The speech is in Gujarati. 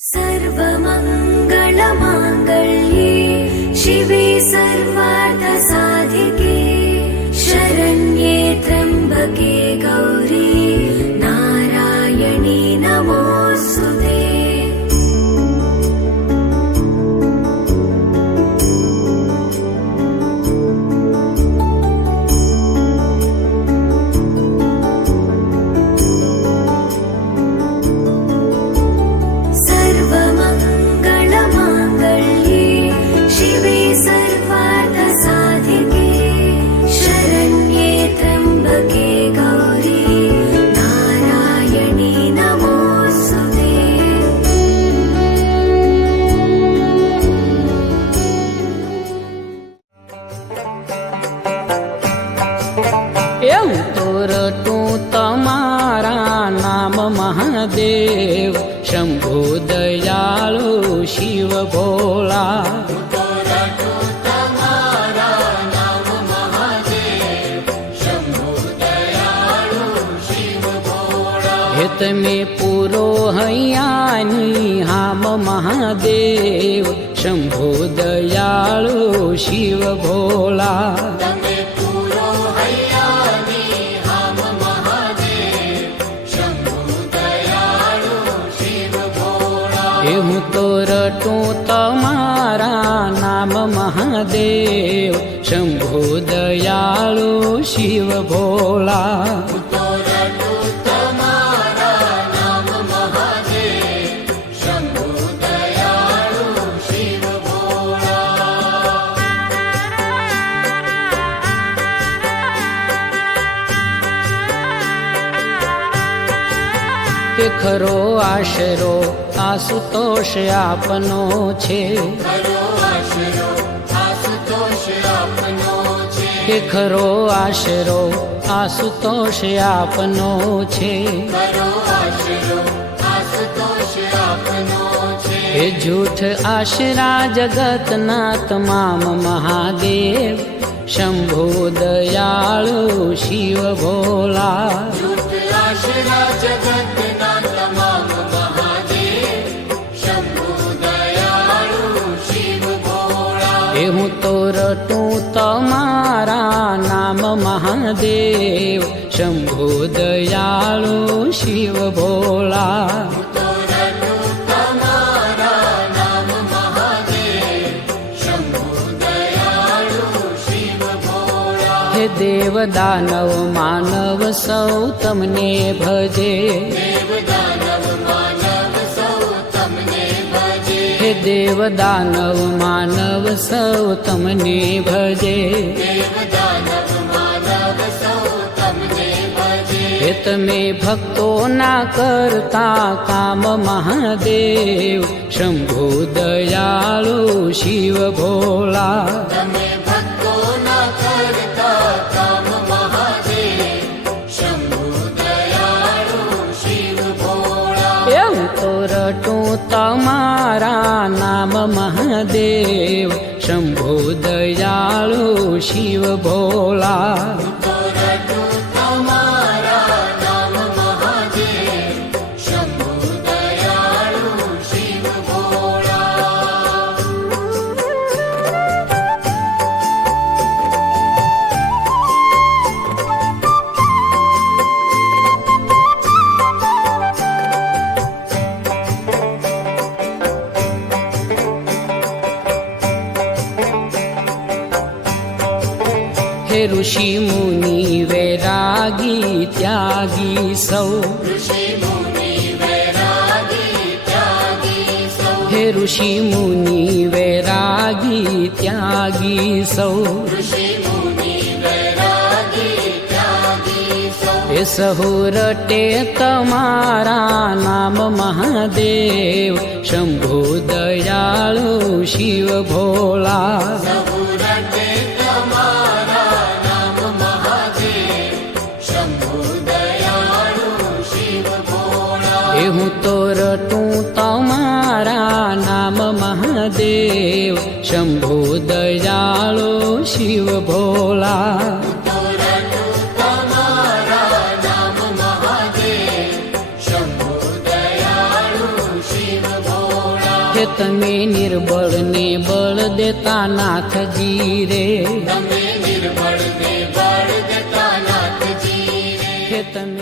सर्वमङ्गलमाङ्गल्ये शिवे सर्वार्थसाधिके शरण्ये त्र्यम्बके गौरी नारायणी नमोऽस्तुते। महादेव शंभो दयाळु शिव भोला। हेत में पूरो हयानी हाम महादेव शंभो दयाळु शिव भोला। હું તો રટું તમારા નામ મહાદેવ શંભો દયાળુ શિવ ભોલા। ખરો આશરો આશુતોષ આપનો છે। ખરો આશરો આશુતોષ આપનો છે। એ જૂઠ આશરા જગતના તમામ મહાદેવ શંભો દયાળુ શિવ ભોલા। હું તો રટું તમારા નામ મહાદેવ શંભો દયાળુ શિવ ભોલા। હે દેવ દાનવ માનવ સૌ તમને ભજે। હે દેવ દાનવ માનવ સૌ તમને ભજે। હે તમે ભક્તોના કરતા કામ મહાદેવ શંભો દયાળુ શિવ ભોલા। રટું તમારા નામ મહાદેવ શંભો દયાળુ શિવ ભોલા। हे ऋषि मुनि वैरागी त्यागी सौ। हे ऋषि मुनि वैरागी त्यागी सौ। हे सहु रटे तमारा नाम महादेव शंभो दयाळु शिव भोला। હું તો રટું તમારા નામ મહાદેવ શંભો દયાળુ શિવ ભોલા। શંભો દયાળુ શિવ ભોલા। હે તમે નિર્બળ ને બળ દેતા નાથજી રે, તમે નિર્બળ ને બળ દેતા નાથજી રે. હે તમે